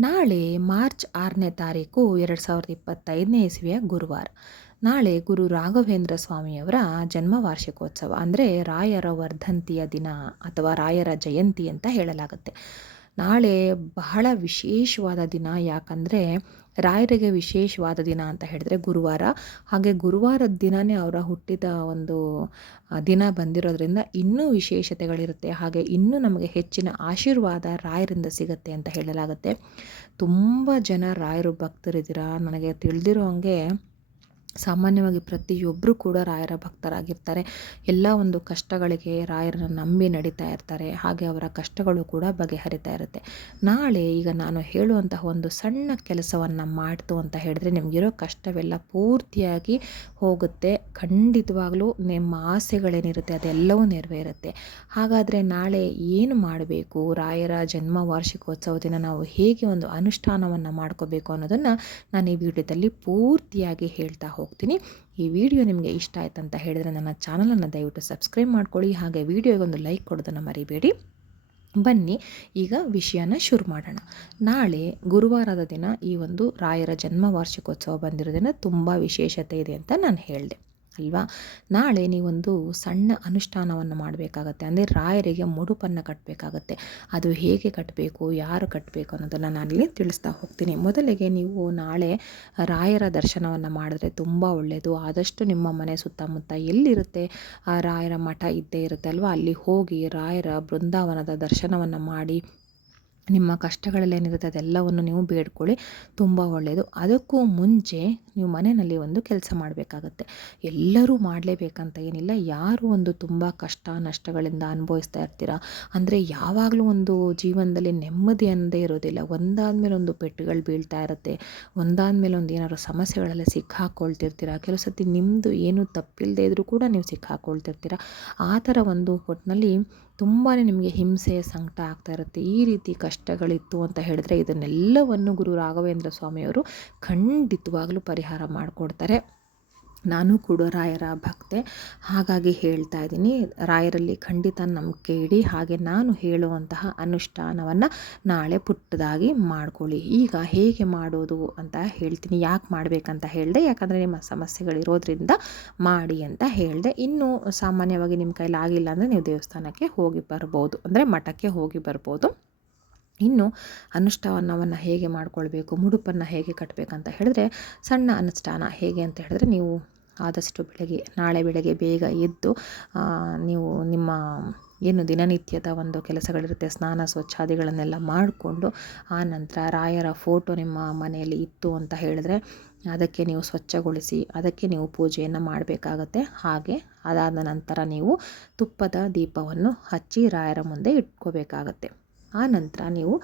ನಾಳೆ ಮಾರ್ಚ್ ಆರನೇ ತಾರೀಕು ಎರಡು ಸಾವಿರದ ಇಪ್ಪತ್ತೈದನೇ ಇಸ್ವಿಯ ಗುರುವಾರ. ನಾಳೆ ಗುರು ರಾಘವೇಂದ್ರ ಸ್ವಾಮಿಯವರ ಜನ್ಮ ವಾರ್ಷಿಕೋತ್ಸವ ಅಂದರೆ ರಾಯರ ವರ್ಧಂತಿಯ ದಿನ ಅಥವಾ ರಾಯರ ಜಯಂತಿ ಅಂತ ಹೇಳಲಾಗುತ್ತೆ. ನಾಳೆ ಬಹಳ ವಿಶೇಷವಾದ ದಿನ ಯಾಕಂದರೆ ರಾಯರಿಗೆ ವಿಶೇಷವಾದ ದಿನ ಅಂತ ಹೇಳಿದ್ರೆ ಗುರುವಾರ. ಹಾಗೆ ಗುರುವಾರದ ದಿನವೇ ಅವರ ಹುಟ್ಟಿದ ಒಂದು ದಿನ ಬಂದಿರೋದ್ರಿಂದ ಇನ್ನೂ ವಿಶೇಷತೆಗಳಿರುತ್ತೆ. ಹಾಗೆ ಇನ್ನೂ ನಮಗೆ ಹೆಚ್ಚಿನ ಆಶೀರ್ವಾದ ರಾಯರಿಂದ ಸಿಗುತ್ತೆ ಅಂತ ಹೇಳಲಾಗುತ್ತೆ. ತುಂಬ ಜನ ರಾಯರು ಭಕ್ತರಿದ್ದೀರಾ? ನನಗೆ ತಿಳಿದಿರೋ ಹಂಗೆ ಸಾಮಾನ್ಯವಾಗಿ ಪ್ರತಿಯೊಬ್ಬರೂ ಕೂಡ ರಾಯರ ಭಕ್ತರಾಗಿರ್ತಾರೆ. ಎಲ್ಲ ಒಂದು ಕಷ್ಟಗಳಿಗೆ ರಾಯರನ್ನು ನಂಬಿ ನಡೀತಾ ಇರ್ತಾರೆ. ಹಾಗೆ ಅವರ ಕಷ್ಟಗಳು ಕೂಡ ಬಗೆಹರಿತಾ ಇರುತ್ತೆ. ನಾಳೆ ಈಗ ನಾನು ಹೇಳುವಂತಹ ಒಂದು ಸಣ್ಣ ಕೆಲಸವನ್ನು ಮಾಡ್ತು ಅಂತ ಹೇಳಿದ್ರೆ ನಿಮಗಿರೋ ಕಷ್ಟವೆಲ್ಲ ಪೂರ್ತಿಯಾಗಿ ಹೋಗುತ್ತೆ. ಖಂಡಿತವಾಗಲೂ ನಿಮ್ಮ ಆಸೆಗಳೇನಿರುತ್ತೆ ಅದೆಲ್ಲವೂ ನೆರವೇರುತ್ತೆ. ಹಾಗಾದರೆ ನಾಳೆ ಏನು ಮಾಡಬೇಕು? ರಾಯರ ಜನ್ಮ ವಾರ್ಷಿಕೋತ್ಸವ ದಿನ ನಾವು ಹೇಗೆ ಒಂದು ಅನುಷ್ಠಾನವನ್ನು ಮಾಡ್ಕೋಬೇಕು ಅನ್ನೋದನ್ನು ನಾನು ಈ ವಿಡಿಯೋದಲ್ಲಿ ಪೂರ್ತಿಯಾಗಿ ಹೇಳ್ತಾ ಹೋಗ್ತೀನಿ. ಈ ವಿಡಿಯೋ ನಿಮಗೆ ಇಷ್ಟ ಆಯ್ತು ಅಂತ ಹೇಳಿದರೆ ನನ್ನ ಚಾನಲನ್ನು ದಯವಿಟ್ಟು ಸಬ್ಸ್ಕ್ರೈಬ್ ಮಾಡ್ಕೊಳ್ಳಿ. ಹಾಗೆ ವಿಡಿಯೋಗೊಂದು ಲೈಕ್ ಕೊಡೋದನ್ನು ಮರಿಬೇಡಿ. ಬನ್ನಿ, ಈಗ ವಿಷಯನ ಶುರು ಮಾಡೋಣ. ನಾಳೆ ಗುರುವಾರದ ದಿನ ಈ ಒಂದು ರಾಯರ ಜನ್ಮ ವಾರ್ಷಿಕೋತ್ಸವ ಬಂದಿರೋದನ್ನು ತುಂಬ ವಿಶೇಷತೆ ಇದೆ ಅಂತ ನಾನು ಹೇಳಿದೆ. ಅಲ್ವಾ? ನಾಳೆ ನೀವೊಂದು ಸಣ್ಣ ಅನುಷ್ಠಾನವನ್ನು ಮಾಡಬೇಕಾಗತ್ತೆ. ಅಂದರೆ ರಾಯರಿಗೆ ಮುಡುಪನ್ನು ಕಟ್ಟಬೇಕಾಗತ್ತೆ ಅದು ಹೇಗೆ ಕಟ್ಟಬೇಕು ಯಾರು ಕಟ್ಟಬೇಕು ಅನ್ನೋದನ್ನು ನಾನಿಲ್ಲಿ ತಿಳಿಸ್ತಾ ಹೋಗ್ತೀನಿ. ಮೊದಲಿಗೆ ನೀವು ನಾಳೆ ರಾಯರ ದರ್ಶನವನ್ನು ಮಾಡಿದ್ರೆ ತುಂಬ ಒಳ್ಳೆಯದು ಆದಷ್ಟು ನಿಮ್ಮ ಮನೆ ಸುತ್ತಮುತ್ತ ಎಲ್ಲಿರುತ್ತೆ? ಆ ರಾಯರ ಮಠ ಇದ್ದೇ ಇರುತ್ತೆ ಅಲ್ವಾ? ಅಲ್ಲಿ ಹೋಗಿ ರಾಯರ ಬೃಂದಾವನದ ದರ್ಶನವನ್ನು ಮಾಡಿ ನಿಮ್ಮ ಕಷ್ಟಗಳಲ್ಲೇನಿರುತ್ತೆ ಅದೆಲ್ಲವನ್ನು ನೀವು ಬೇಡ್ಕೊಳ್ಳಿ, ತುಂಬ ಒಳ್ಳೆಯದು ಅದಕ್ಕೂ ಮುಂಚೆ ನೀವು ಮನೆಯಲ್ಲಿ ಒಂದು ಕೆಲಸ ಮಾಡಬೇಕಾಗತ್ತೆ. ಎಲ್ಲರೂ ಮಾಡಲೇಬೇಕಂತ ಏನಿಲ್ಲ. ಯಾರು ಒಂದು ತುಂಬ ಕಷ್ಟ, ನಷ್ಟಗಳಿಂದ ಅನುಭವಿಸ್ತಾ ಇರ್ತೀರ? ಅಂದರೆ ಯಾವಾಗಲೂ ಒಂದು ಜೀವನದಲ್ಲಿ ನೆಮ್ಮದಿ ಅನ್ನದೇ ಇರೋದಿಲ್ಲ. ಒಂದಾದ್ಮೇಲೆ ಒಂದು ಪೆಟ್ಟುಗಳು ಬೀಳ್ತಾ ಇರುತ್ತೆ. ಒಂದಾದ್ಮೇಲೆ ಒಂದು ಏನಾದ್ರು ಸಮಸ್ಯೆಗಳೆಲ್ಲ ಸಿಕ್ಕಾಕೊಳ್ತಿರ್ತೀರ? ಕೆಲವು ಸತಿ ನಿಮ್ಮದು ಏನು ತಪ್ಪಿಲ್ಲದೆ ಇದ್ದರೂ ಕೂಡ ನೀವು ಸಿಕ್ಕಾಕೊಳ್ತಿರ್ತೀರ? ಆ ಥರ ಒಂದು ಒಟ್ಟಿನಲ್ಲಿ ತುಂಬಾ ನಿಮಗೆ ಹಿಂಸೆ, ಸಂಕಟ ಆಗ್ತಾ ಇರುತ್ತೆ. ಈ ರೀತಿ ಕಷ್ಟಗಳಿತ್ತು ಅಂತ ಹೇಳಿದ್ರೆ ಇದನ್ನೆಲ್ಲವನ್ನು ಗುರು ರಾಘವೇಂದ್ರ ಸ್ವಾಮಿಯವರು ಖಂಡಿತವಾಗ್ಲೂ ಪರಿಹಾರ ಮಾಡಿಕೊಡ್ತಾರೆ. ನಾನು ಕೂಡ ರಾಯರ ಭಕ್ತೆ. ಹಾಗಾಗಿ ಹೇಳ್ತಾ ಇದ್ದೀನಿ, ರಾಯರಲ್ಲಿ ಖಂಡಿತ ನಂಬಿಕೆ ಇಡಿ, ಹಾಗೆ ನಾನು ಹೇಳುವಂತಹ ಅನುಷ್ಠಾನವನ್ನು ನಾಳೆ ಪುಟ್ಟದಾಗಿ ಮಾಡ್ಕೊಳ್ಳಿ. ಈಗ ಹೇಗೆ ಮಾಡೋದು ಅಂತ ಹೇಳ್ತೀನಿ, ಯಾಕೆ ಮಾಡಬೇಕಂತ ಹೇಳಿದೆ, ಯಾಕಂದರೆ ನಿಮ್ಮ ಸಮಸ್ಯೆಗಳಿರೋದ್ರಿಂದ ಮಾಡಿ ಅಂತ ಹೇಳಿದೆ. ಇನ್ನು ಸಾಮಾನ್ಯವಾಗಿ ನಿಮ್ಮ ಕೈಲಾಗಿಲ್ಲ ಅಂದರೆ ನೀವು ದೇವಸ್ಥಾನಕ್ಕೆ ಹೋಗಿ ಬರ್ಬೋದು, ಅಂದರೆ ಮಠಕ್ಕೆ ಹೋಗಿ ಬರ್ಬೋದು. ಇನ್ನು ಅನುಷ್ಠಾನವನ್ನು ಹೇಗೆ ಮಾಡಿಕೊಳ್ಬೇಕು, ಮುಡುಪನ್ನು ಹೇಗೆ ಕಟ್ಟಬೇಕಂತ ಹೇಳಿದ್ರೆ ಸಣ್ಣ ಅನುಷ್ಠಾನ ಹೇಗೆ ಅಂತ ಹೇಳಿದ್ರೆ ನೀವು ಆದಷ್ಟು ಬೆಳಗ್ಗೆ, ನಾಳೆ ಬೆಳಗ್ಗೆ ಬೇಗ ಎದ್ದು ನೀವು ನಿಮ್ಮ ಏನು ದಿನನಿತ್ಯದ ಒಂದು ಕೆಲಸಗಳಿರುತ್ತೆ, ಸ್ನಾನ ಸ್ವಚ್ಛಾದಿಗಳನ್ನೆಲ್ಲ ಮಾಡಿಕೊಂಡು ಆ ನಂತರ ರಾಯರ ಫೋಟೋ ನಿಮ್ಮ ಮನೆಯಲ್ಲಿ ಇತ್ತು ಅಂತ ಹೇಳಿದ್ರೆ ಅದಕ್ಕೆ ನೀವು ಸ್ವಚ್ಛಗೊಳಿಸಿ, ಅದಕ್ಕೆ ನೀವು ಪೂಜೆಯನ್ನು ಮಾಡಬೇಕಾಗತ್ತೆ. ಹಾಗೆ ಅದಾದ ನಂತರ ನೀವು ತುಪ್ಪದ ದೀಪವನ್ನು ಹಚ್ಚಿ ರಾಯರ ಮುಂದೆ ಇಟ್ಕೋಬೇಕಾಗತ್ತೆ. ಆ ನಂತರ ನೀವು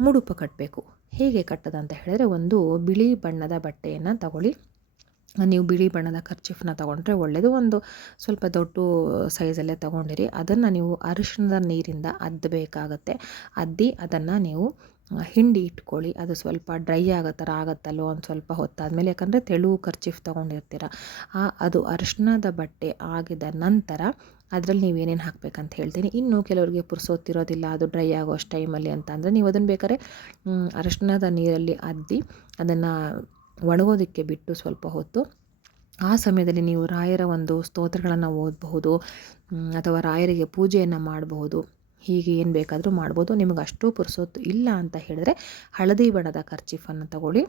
ಮುಡುಪು ಕಟ್ಟಬೇಕು ಹೇಗೆ ಕಟ್ಟೋದಂತ ಹೇಳಿದ್ರೆ ಒಂದು ಬಿಳಿ ಬಣ್ಣದ ಬಟ್ಟೆಯನ್ನು ತಗೊಳ್ಳಿ. ನೀವು ಬಿಳಿ ಬಣ್ಣದ ಖರ್ಚಿಫ್ನ ತೊಗೊಂಡ್ರೆ ಒಳ್ಳೆಯದು ಒಂದು ಸ್ವಲ್ಪ ದೊಡ್ಡ ಸೈಜಲ್ಲೇ ತೊಗೊಂಡಿರಿ. ಅದನ್ನು ನೀವು ಅರಿಶಿಣದ ನೀರಿಂದ ಅದ್ದಬೇಕಾಗತ್ತೆ ಅದ್ದಿ ಅದನ್ನು ನೀವು ಹಿಂಡಿ ಇಟ್ಕೊಳ್ಳಿ. ಅದು ಸ್ವಲ್ಪ ಡ್ರೈ ಆಗೋ ಥರ ಆಗುತ್ತಲ್ಲೋ ಒಂದು ಸ್ವಲ್ಪ ಹೊತ್ತಾದಮೇಲೆ. ಯಾಕಂದರೆ ತೆಳು ಖರ್ಚಿಫ್ ತೊಗೊಂಡಿರ್ತೀರ. ಆ ಅದು ಅರಿಶಿಣದ ಬಟ್ಟೆ ಆಗಿದ ನಂತರ ಅದರಲ್ಲಿ ನೀವು ಏನೇನು ಹಾಕಬೇಕಂತ ಹೇಳ್ತೀನಿ. ಇನ್ನು ಕೆಲವರಿಗೆ ಪುರ್ಸೋತಿರೋದಿಲ್ಲ ಅದು ಡ್ರೈ ಆಗೋ ಅಷ್ಟು ಟೈಮಲ್ಲಿ ಅಂತ ಅಂದರೆ ನೀವು ಅದನ್ನು ಬೇಕಾದ್ರೆ ಅರಶಿನದ ನೀರಲ್ಲಿ ಅದ್ದಿ ಅದನ್ನು ಒಣಗೋದಕ್ಕೆ ಬಿಟ್ಟು ಸ್ವಲ್ಪ ಹೊತ್ತು, ಆ ಸಮಯದಲ್ಲಿ ನೀವು ರಾಯರ ಒಂದು ಸ್ತೋತ್ರಗಳನ್ನು ಓದಬಹುದು ಅಥವಾ ರಾಯರಿಗೆ ಪೂಜೆಯನ್ನು ಮಾಡಬಹುದು, ಹೀಗೆ ಏನು ಬೇಕಾದರೂ ಮಾಡ್ಬೋದು. ನಿಮಗೆ ಅಷ್ಟು ಪುರ್ಸೊತ್ತು ಇಲ್ಲ ಅಂತ ಹೇಳಿದ್ರೆ ಹಳದಿ ಬಣ್ಣದ ಕರ್ಚೀಫನ್ನು ತಗೊಳ್ಳಿ.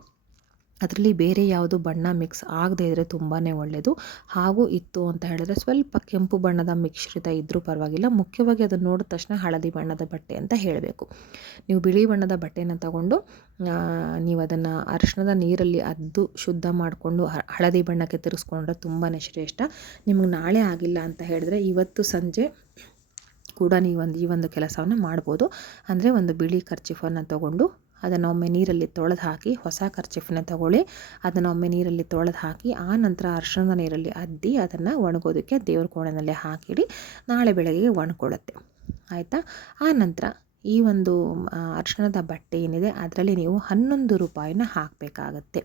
ಅದರಲ್ಲಿ ಬೇರೆ ಯಾವುದು ಬಣ್ಣ ಮಿಕ್ಸ್ ಆಗದೇ ಇದ್ದರೆ ತುಂಬಾ ಒಳ್ಳೆಯದು ಹಾಗೂ ಇತ್ತು ಅಂತ ಹೇಳಿದ್ರೆ ಸ್ವಲ್ಪ ಕೆಂಪು ಬಣ್ಣದ ಮಿಶ್ರಿತ ಇದ್ದರೂ ಪರವಾಗಿಲ್ಲ. ಮುಖ್ಯವಾಗಿ ಅದನ್ನು ನೋಡಿದ ತಕ್ಷಣ ಹಳದಿ ಬಣ್ಣದ ಬಟ್ಟೆ ಅಂತ ಹೇಳಬೇಕು. ನೀವು ಬಿಳಿ ಬಣ್ಣದ ಬಟ್ಟೆನ ತಗೊಂಡು ನೀವು ಅದನ್ನು ಅರಿಶಿಣದ ನೀರಲ್ಲಿ ಅದ್ದು ಶುದ್ಧ ಮಾಡಿಕೊಂಡು ಹಳದಿ ಬಣ್ಣಕ್ಕೆ ತಿರುಗಿಸ್ಕೊಂಡ್ರೆ ತುಂಬಾ ಶ್ರೇಷ್ಠ. ನಿಮಗೆ ನಾಳೆ ಆಗಿಲ್ಲ ಅಂತ ಹೇಳಿದ್ರೆ ಇವತ್ತು ಸಂಜೆ ಕೂಡ ನೀವೊಂದು ಈ ಒಂದು ಕೆಲಸವನ್ನು ಮಾಡ್ಬೋದು. ಅಂದರೆ ಒಂದು ಬಿಳಿ ಕರ್ಚಿಫನ್ನು ತಗೊಂಡು ಅದನ್ನು ಒಮ್ಮೆ ನೀರಲ್ಲಿ ತೊಳೆದು ಹಾಕಿ, ಹೊಸ ಕರ್ಚಿಫನ್ನ ತಗೊಳ್ಳಿ. ಅದನ್ನು ಒಮ್ಮೆ ನೀರಲ್ಲಿ ತೊಳೆದು ಹಾಕಿ, ಆ ನಂತರ ಅರ್ಶನದ ನೀರಲ್ಲಿ ಅದ್ದಿ ಅದನ್ನು ಒಣಗೋದಕ್ಕೆ ದೇವ್ರ ಕೋಣೆಯಲ್ಲಿ ಹಾಕಿಡಿ, ನಾಳೆ ಬೆಳಗ್ಗೆ ಒಣಕೊಳ್ಳುತ್ತೆ. ಆಯಿತಾ? ಆ ನಂತರ ಈ ಒಂದು ಅರ್ಶನದ ಬಟ್ಟೆ ಏನಿದೆ, ಅದರಲ್ಲಿ ನೀವು ಹನ್ನೊಂದು ರೂಪಾಯಿನ ಹಾಕಬೇಕಾಗತ್ತೆ.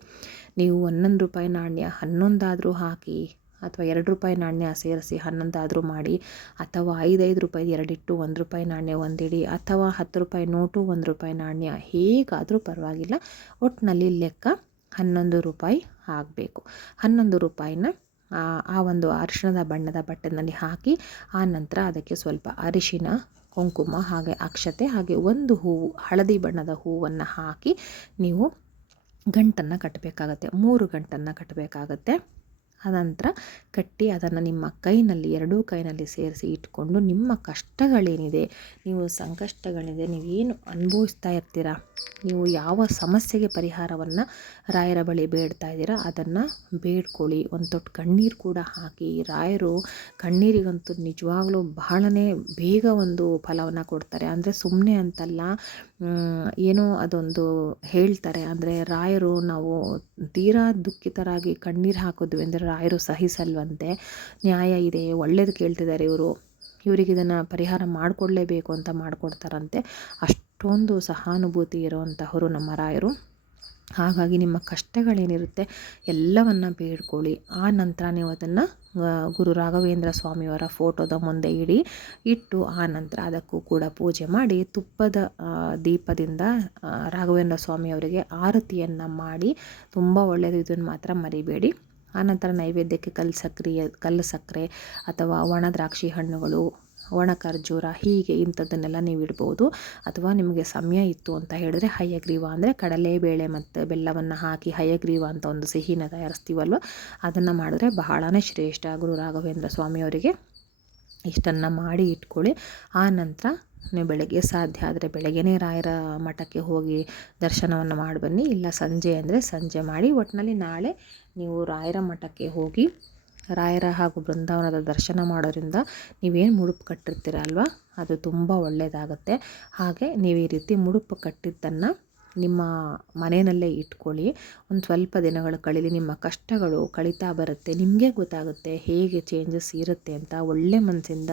ನೀವು ಹನ್ನೊಂದು ರೂಪಾಯಿ ನಾಣ್ಯ ಹನ್ನೊಂದಾದರೂ ಹಾಕಿ ಅಥವಾ ಎರಡು ರೂಪಾಯಿ ನಾಣ್ಯ ಸೇರಿಸಿ ಹನ್ನೊಂದಾದರೂ ಮಾಡಿ, ಅಥವಾ ಐದೈದು ರೂಪಾಯಿ, ಎರಡಿಟ್ಟು ಒಂದು ರೂಪಾಯಿ ನಾಣ್ಯ ಒಂದಿಡಿ, ಅಥವಾ ಹತ್ತು ರೂಪಾಯಿ ನೋಟು, ಒಂದು ರೂಪಾಯಿ ನಾಣ್ಯ, ಹೇಗಾದರೂ ಪರವಾಗಿಲ್ಲ. ಒಟ್ಟಿನಲ್ಲಿ ಲೆಕ್ಕ ಹನ್ನೊಂದು ರೂಪಾಯಿ ಆಗಬೇಕು. ಹನ್ನೊಂದು ರೂಪಾಯಿನ, ಆ ಒಂದು ಅರಿಶಿಣದ ಬಣ್ಣದ ಬಟ್ಟೆನಲ್ಲಿ ಹಾಕಿ, ಆ ನಂತರ ಅದಕ್ಕೆ ಸ್ವಲ್ಪ ಅರಿಶಿನ ಕುಂಕುಮ ಹಾಗೆ ಅಕ್ಷತೆ ಹಾಗೆ ಒಂದು ಹೂವು, ಹಳದಿ ಬಣ್ಣದ ಹೂವನ್ನು ಹಾಕಿ ನೀವು ಗಂಟನ್ನು ಕಟ್ಟಬೇಕಾಗತ್ತೆ. ಮೂರು ಗಂಟನ್ನು ಕಟ್ಟಬೇಕಾಗತ್ತೆ. ಅನಂತರ ಕಟ್ಟಿ ಅದನ್ನು ನಿಮ್ಮ ಕೈನಲ್ಲಿ, ಎರಡೂ ಕೈನಲ್ಲಿ ಸೇರಿಸಿ ಇಟ್ಕೊಂಡು ನಿಮ್ಮ ಕಷ್ಟಗಳೇನಿದೆ, ನೀವು ಸಂಕಷ್ಟಗಳಿದೆ ನೀವೇನು ಅನುಭವಿಸ್ತಾ ಇರ್ತೀರ, ನೀವು ಯಾವ ಸಮಸ್ಯೆಗೆ ಪರಿಹಾರವನ್ನು ರಾಯರ ಬಳಿ ಬೇಡ್ತಾ ಇದ್ದೀರಾ, ಅದನ್ನು ಬೇಡ್ಕೊಳ್ಳಿ. ಒಂದು ತೊಟ್ಟು ಕಣ್ಣೀರು ಕೂಡ ಹಾಕಿ. ರಾಯರು ಕಣ್ಣೀರಿಗಂತೂ ನಿಜವಾಗ್ಲೂ ಬಹಳನೇ ಬೇಗ ಒಂದು ಫಲವನ್ನು ಕೊಡ್ತಾರೆ. ಅಂದರೆ ಸುಮ್ಮನೆ ಅಂತಲ್ಲ ಏನೋ ಅದೊಂದು ಹೇಳ್ತಾರೆ. ಅಂದರೆ ರಾಯರು ನಾವು ತೀರಾ ದುಃಖಿತರಾಗಿ ಕಣ್ಣೀರು ಹಾಕಿದ್ವಿ. ಅಂದರೆ ರಾಯರು ಸಹಿಸಲ್ವಂತೆ. ನ್ಯಾಯ ಇದೆ, ಒಳ್ಳೇದು ಕೇಳ್ತಿದ್ದಾರೆ ಇವರು. ಇವರಿಗೆ ಇದನ್ನು ಪರಿಹಾರ ಮಾಡಿಕೊಡ್ಲೇಬೇಕು ಅಂತ ಮಾಡಿಕೊಡ್ತಾರಂತೆ. ಅಷ್ಟೊಂದು ಸಹಾನುಭೂತಿ ಇರುವಂತಹವರು ನಮ್ಮ ರಾಯರು. ಹಾಗಾಗಿ ನಿಮ್ಮ ಕಷ್ಟಗಳೇನಿರುತ್ತೆ ಎಲ್ಲವನ್ನು ಬೇಡ್ಕೊಳ್ಳಿ. ಆ ನಂತರ ನೀವು ಅದನ್ನು ಗುರು ರಾಘವೇಂದ್ರ ಸ್ವಾಮಿಯವರ ಫೋಟೋದ ಮುಂದೆ ಇಡಿ, ಇಟ್ಟು ಆ ನಂತರ ಅದಕ್ಕೂ ಕೂಡ ಪೂಜೆ ಮಾಡಿ, ತುಪ್ಪದ ದೀಪದಿಂದ ರಾಘವೇಂದ್ರ ಸ್ವಾಮಿಯವರಿಗೆ ಆರತಿಯನ್ನು ಮಾಡಿ, ತುಂಬ ಒಳ್ಳೆಯದು ಇದನ್ನು ಮಾತ್ರ ಮರಿಬೇಡಿ. ಆನಂತರ ನೈವೇದ್ಯಕ್ಕೆ ಕಲ್ಲು ಸಕ್ರಿಯ ಕಲ್ಲು ಸಕ್ಕರೆ ಅಥವಾ ಒಣ ದ್ರಾಕ್ಷಿ ಹಣ್ಣುಗಳು ಒಣ ಖರ್ಜೂರ ಹೀಗೆ ಇಂಥದ್ದನ್ನೆಲ್ಲ ನೀವು ಇಡ್ಬೋದು. ಅಥವಾ ನಿಮಗೆ ಸಮಯ ಇತ್ತು ಅಂತ ಹೇಳಿದ್ರೆ ಹಯಗ್ರೀವ ಅಂದರೆ ಕಡಲೆಬೇಳೆ ಮತ್ತು ಬೆಲ್ಲವನ್ನು ಹಾಕಿ ಹಯಗ್ರೀವ ಅಂತ ಒಂದು ಸಿಹಿನ ತಯಾರಿಸ್ತೀವಲ್ವ? ಅದನ್ನು ಮಾಡಿದ್ರೆ ಬಹಳನೇ ಶ್ರೇಷ್ಠ ಗುರು ರಾಘವೇಂದ್ರ ಸ್ವಾಮಿಯವರಿಗೆ ಇಷ್ಟನ್ನು ಮಾಡಿ ಇಟ್ಕೊಳ್ಳಿ. ಆ ನಂತರ ನೀವು ಬೆಳಗ್ಗೆ ಸಾಧ್ಯ ಆದರೆ ಬೆಳಗ್ಗೆನೇ ರಾಯರ ಮಠಕ್ಕೆ ಹೋಗಿ ದರ್ಶನವನ್ನು ಮಾಡಿ ಬನ್ನಿ. ಇಲ್ಲ ಸಂಜೆ ಅಂದರೆ ಸಂಜೆ ಮಾಡಿ. ಒಟ್ಟಿನಲ್ಲಿ ನಾಳೆ ನೀವು ರಾಯರ ಮಠಕ್ಕೆ ಹೋಗಿ ರಾಯರ ಹಾಗೂ ಬೃಂದಾವನದ ದರ್ಶನ ಮಾಡೋದ್ರಿಂದ ನೀವೇನು ಮುಡುಪು ಕಟ್ಟಿರ್ತೀರ ಅಲ್ವಾ? ಅದು ತುಂಬ ಒಳ್ಳೆಯದಾಗುತ್ತೆ ಹಾಗೆ ನೀವು ಈ ರೀತಿ ಮುಡುಪು ಕಟ್ಟಿದ್ದನ್ನು ನಿಮ್ಮ ಮನೆಯಲ್ಲೇ ಇಟ್ಕೊಳ್ಳಿ. ಒಂದು ಸ್ವಲ್ಪ ದಿನಗಳು ಕಳೀಲಿ ನಿಮ್ಮ ಕಷ್ಟಗಳು ಕಳೀತಾ ಬರುತ್ತೆ. ನಿಮಗೆ ಗೊತ್ತಾಗುತ್ತೆ ಹೇಗೆ ಚೇಂಜಸ್ ಇರುತ್ತೆ ಅಂತ. ಒಳ್ಳೆ ಮನಸ್ಸಿಂದ,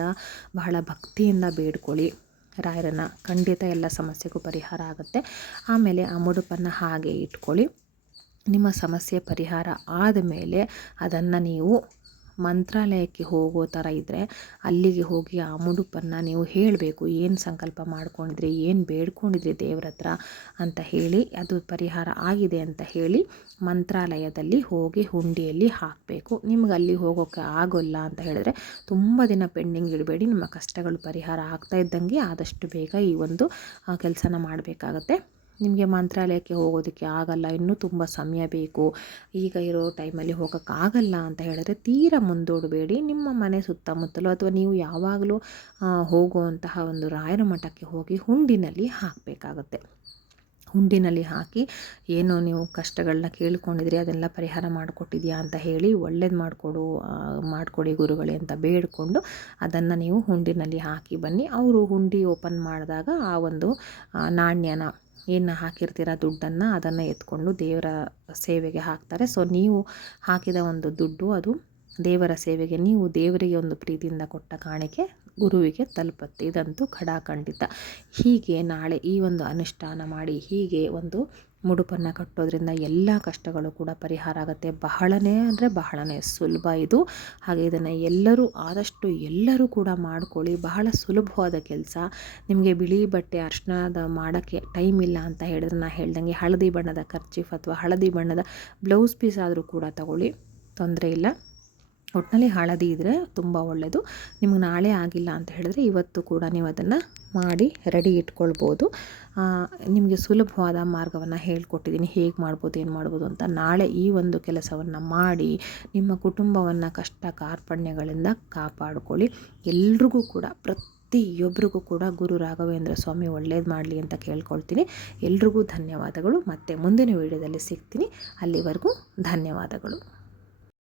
ಬಹಳ ಭಕ್ತಿಯಿಂದ ಬೇಡ್ಕೊಳ್ಳಿ. ರಾಯರನ್ನ ಖಂಡಿತ ಎಲ್ಲ ಸಮಸ್ಯೆಗೂ ಪರಿಹಾರ ಆಗುತ್ತೆ. ಆಮೇಲೆ ಆ ಮುಡುಪನ್ನು ಹಾಗೆ ಇಟ್ಕೊಳ್ಳಿ. ನಿಮ್ಮ ಸಮಸ್ಯೆ ಪರಿಹಾರ ಆದ ಮೇಲೆ ಅದನ್ನು ನೀವು ಮಂತ್ರಾಲಯಕ್ಕೆ ಹೋಗೋ ಥರ ಇದ್ದರೆ ಅಲ್ಲಿಗೆ ಹೋಗಿ ಆ ಮುಡುಪನ್ನು ನೀವು ಹೇಳಬೇಕು. ಏನು ಸಂಕಲ್ಪ ಮಾಡ್ಕೊಂಡಿದ್ರಿ? ಏನು ಬೇಡ್ಕೊಂಡಿದ್ರಿ ದೇವ್ರ ಹತ್ರ ಅಂತ ಹೇಳಿ, ಅದು ಪರಿಹಾರ ಆಗಿದೆ ಅಂತ ಹೇಳಿ ಮಂತ್ರಾಲಯದಲ್ಲಿ ಹೋಗಿ ಹುಂಡಿಯಲ್ಲಿ ಹಾಕಬೇಕು. ನಿಮ್ಗೆ ಅಲ್ಲಿ ಹೋಗೋಕ್ಕೆ ಆಗೋಲ್ಲ ಅಂತ ಹೇಳಿದ್ರೆ ತುಂಬ ದಿನ ಪೆಂಡಿಂಗ್ ಇಡಬೇಡಿ. ನಿಮ್ಮ ಕಷ್ಟಗಳು ಪರಿಹಾರ ಆಗ್ತಾ ಇದ್ದಂಗೆ ಆದಷ್ಟು ಬೇಗ ಈ ಒಂದು ಕೆಲಸನ ಮಾಡಬೇಕಾಗತ್ತೆ. ನಿಮಗೆ ಮಂತ್ರಾಲಯಕ್ಕೆ ಹೋಗೋದಕ್ಕೆ ಆಗಲ್ಲ, ಇನ್ನೂ ತುಂಬ ಸಮಯ ಬೇಕು. ಈಗ ಇರೋ ಟೈಮಲ್ಲಿ ಹೋಗೋಕ್ಕಾಗಲ್ಲ ಅಂತ ಹೇಳಿದ್ರೆ ತೀರ ಮುಂದೂಡಬೇಡಿ. ನಿಮ್ಮ ಮನೆ ಸುತ್ತಮುತ್ತಲು ಅಥವಾ ನೀವು ಯಾವಾಗಲೂ ಹೋಗುವಂತಹ ಒಂದು ರಾಯರ ಮಠಕ್ಕೆ ಹೋಗಿ ಹುಂಡಿನಲ್ಲಿ ಹಾಕಬೇಕಾಗತ್ತೆ. ಹುಂಡಿನಲ್ಲಿ ಹಾಕಿ ಏನು ನೀವು ಕಷ್ಟಗಳನ್ನ ಕೇಳ್ಕೊಂಡಿದ್ರಿ ಅದೆಲ್ಲ ಪರಿಹಾರ ಮಾಡಿಕೊಟ್ಟಿದ್ಯಾ ಅಂತ ಹೇಳಿ ಒಳ್ಳೇದು ಮಾಡಿಕೊಡು ಮಾಡಿಕೊಡಿ ಗುರುಗಳೇ ಅಂತ ಬೇಡಿಕೊಂಡು ಅದನ್ನು ನೀವು ಹುಂಡಿನಲ್ಲಿ ಹಾಕಿ ಬನ್ನಿ. ಅವರು ಹುಂಡಿ ಓಪನ್ ಮಾಡಿದಾಗ ಆ ಒಂದು ನಾಣ್ಯನ ಏನು ಹಾಕಿರ್ತೀರ ದುಡ್ಡನ್ನು ಅದನ್ನು ಎತ್ಕೊಂಡು ದೇವರ ಸೇವೆಗೆ ಹಾಕ್ತಾರೆ. ಸೊ ನೀವು ಹಾಕಿದ ಒಂದು ದುಡ್ಡು ಅದು ದೇವರ ಸೇವೆಗೆ, ನೀವು ದೇವರಿಗೆ ಒಂದು ಪ್ರೀತಿಯಿಂದ ಕೊಟ್ಟ ಕಾಣಿಕೆ ಗುರುವಿಗೆ ತಲುಪತ್ತೆ. ಇದಂತೂ ಖಡಾಖಂಡಿತ. ಹೀಗೆ ನಾಳೆ ಈ ಒಂದು ಅನುಷ್ಠಾನ ಮಾಡಿ ಹೀಗೆ ಒಂದು ಮುಡುಪನ್ನು ಕಟ್ಟೋದ್ರಿಂದ ಎಲ್ಲ ಕಷ್ಟಗಳು ಕೂಡ ಪರಿಹಾರ ಆಗುತ್ತೆ. ಬಹಳನೇ ಅಂದರೆ ಬಹಳನೇ ಸುಲಭ ಇದು. ಹಾಗೆ ಇದನ್ನು ಎಲ್ಲರೂ ಆದಷ್ಟು ಎಲ್ಲರೂ ಕೂಡ ಮಾಡ್ಕೊಳ್ಳಿ. ಬಹಳ ಸುಲಭವಾದ ಕೆಲಸ. ನಿಮಗೆ ಬಿಳಿ ಬಟ್ಟೆ ಅರ್ಶನದ ಮಾಡೋಕ್ಕೆ ಟೈಮ್ ಇಲ್ಲ ಅಂತ ಹೇಳಿದ್ರೆ ನಾನು ಹೇಳ್ದಂಗೆ ಹಳದಿ ಬಣ್ಣದ ಕರ್ಚೀಫ್ ಅಥವಾ ಹಳದಿ ಬಣ್ಣದ ಬ್ಲೌಸ್ ಪೀಸ್ ಆದರೂ ಕೂಡ ತಗೊಳ್ಳಿ. ತೊಂದರೆ ಇಲ್ಲ. ಒಟ್ಟಿನಲ್ಲಿ ಹಳದಿ ಇದ್ದರೆ ತುಂಬ ಒಳ್ಳೆಯದು ನಿಮ್ಗೆ ನಾಳೆ ಆಗಿಲ್ಲ ಅಂತ ಹೇಳಿದ್ರೆ ಇವತ್ತು ಕೂಡ ನೀವು ಅದನ್ನು ಮಾಡಿ ರೆಡಿ ಇಟ್ಕೊಳ್ಬೋದು. ನಿಮಗೆ ಸುಲಭವಾದ ಮಾರ್ಗವನ್ನು ಹೇಳ್ಕೊಟ್ಟಿದ್ದೀನಿ. ಹೇಗೆ ಮಾಡ್ಬೋದು, ಏನು ಮಾಡ್ಬೋದು ಅಂತ ನಾಳೆ ಈ ಒಂದು ಕೆಲಸವನ್ನು ಮಾಡಿ ನಿಮ್ಮ ಕುಟುಂಬವನ್ನು ಕಷ್ಟ ಕಾರ್ಪಣ್ಯಗಳಿಂದ ಕಾಪಾಡಿಕೊಳ್ಳಿ. ಎಲ್ರಿಗೂ ಕೂಡ ಪ್ರತಿಯೊಬ್ಬರಿಗೂ ಕೂಡ ಗುರು ರಾಘವೇಂದ್ರ ಸ್ವಾಮಿ ಒಳ್ಳೇದು ಮಾಡಲಿ ಅಂತ ಕೇಳ್ಕೊಳ್ತೀನಿ. ಎಲ್ರಿಗೂ ಧನ್ಯವಾದಗಳು. ಮತ್ತು ಮುಂದಿನ ವೀಡಿಯೋದಲ್ಲಿ ಸಿಗ್ತೀನಿ. ಅಲ್ಲಿವರೆಗೂ ಧನ್ಯವಾದಗಳು.